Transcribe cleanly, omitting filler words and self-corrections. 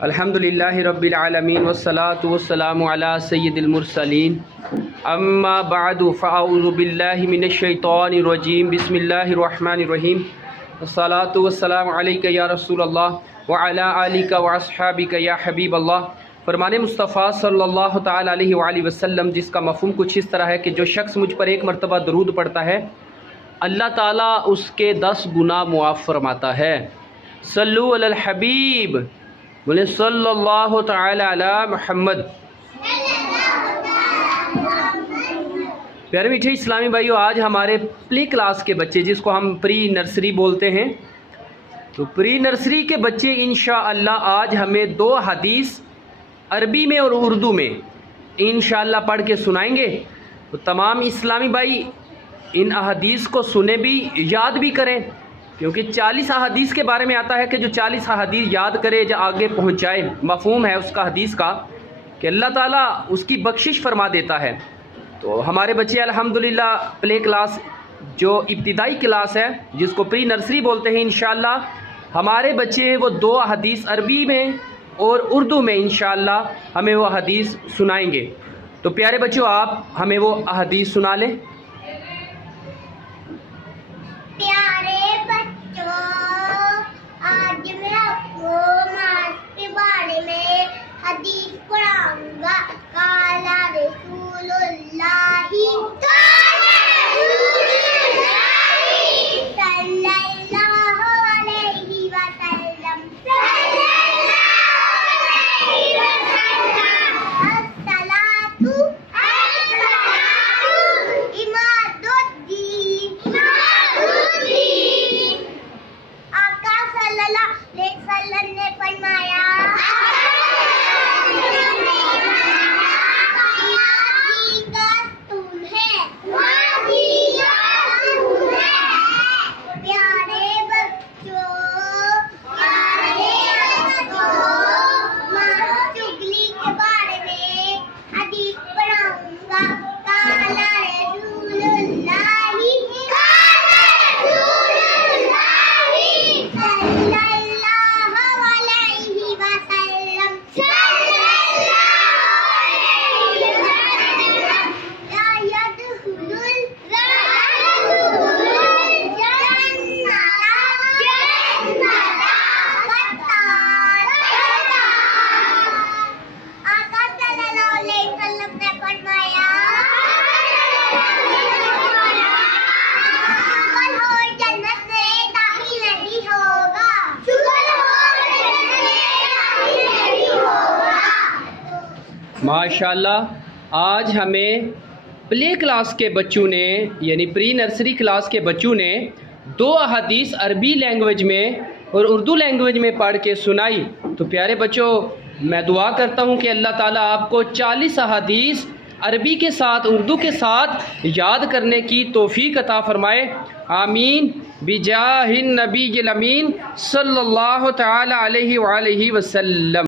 अल्हम्दुलिल्लाहि रब्बिल आलमीन वस्सलातु वस्सलामु अला सय्यिदिल मुरसलीन अम्मा बअदु फ़अऊज़ु बिल्लाहि मिनश शैतानिर रजीम बिस्मिल्लाहिर रहमानिर रहीम वस्सलातु वस्सलामु अलैका या रसूलल्लाह व अला आलिका व अस्हाबिका या हबीबल्लाह। फरमाने मुस्तफ़ा सल्लल्लाहु तआला अलैहि व आलिहि वसल्लम, जिसका मफ़हूम कुछ इस तरह है कि जो शख्स मुझ पर एक मरतबा दरूद पढ़ता है अल्लाह ताला उसके 10 गुनाह मुआफ़ फरमाता है। सल्लु अलल हबीब, बोले सल्लल्लाहु तआला अला मुहम्मद। प्यारे मीठे इस्लामी भाइयों, आज हमारे प्ले क्लास के बच्चे, जिसको हम प्री नर्सरी बोलते हैं, तो प्री नर्सरी के बच्चे इंशाअल्लाह आज हमें 2 हदीस अरबी में और उर्दू में इंशाअल्लाह पढ़ के सुनाएंगे। तो तमाम इस्लामी भाई इन अहदीस को सुने भी, याद भी करें, क्योंकि 40 अहदीस के बारे में आता है कि जो 40 अहदीस याद करे जो आगे पहुंचाए। मफ़हूम है उसका हदीस का कि अल्लाह ताला उसकी बख्शिश फरमा देता है। तो हमारे बच्चे अल्हम्दुलिल्लाह प्ले क्लास जो इब्तिदाई क्लास है, जिसको प्री नर्सरी बोलते हैं, इंशाअल्लाह हमारे बच्चे वो 2 हदीस अरबी में और उर्दू में इंशाअल्लाह हमें वो हदीस सुनाएंगे। तो प्यारे बच्चों, आप हमें वो हदीस सुना लें। प्यारे बच्चों, आज मैं आपको मास के बारे में हदीस पढ़ाऊंगा। काला रसूलुल्लाही सल्लल्लाहु अलैहि वसल्लम अस्सलातु इमादुद्दीन। आका सल्लल्लाहु अलैहि वसल्लम ने फरमाया, माशाल्लाह आज हमें प्ले क्लास के बच्चों ने, यानी प्री नर्सरी क्लास के बच्चों ने 2 हदीस अरबी लैंग्वेज में और उर्दू लैंग्वेज में पढ़ के सुनाई। तो प्यारे बच्चों, मैं दुआ करता हूँ कि अल्लाह ताला आपको 40 हदीस अरबी के साथ उर्दू के साथ याद करने की तौफीक अता फरमाए। आमीन बिजाहिन नबील अमीन सल्लल्लाहु तआला अलैहि व आलिहि वसल्लम।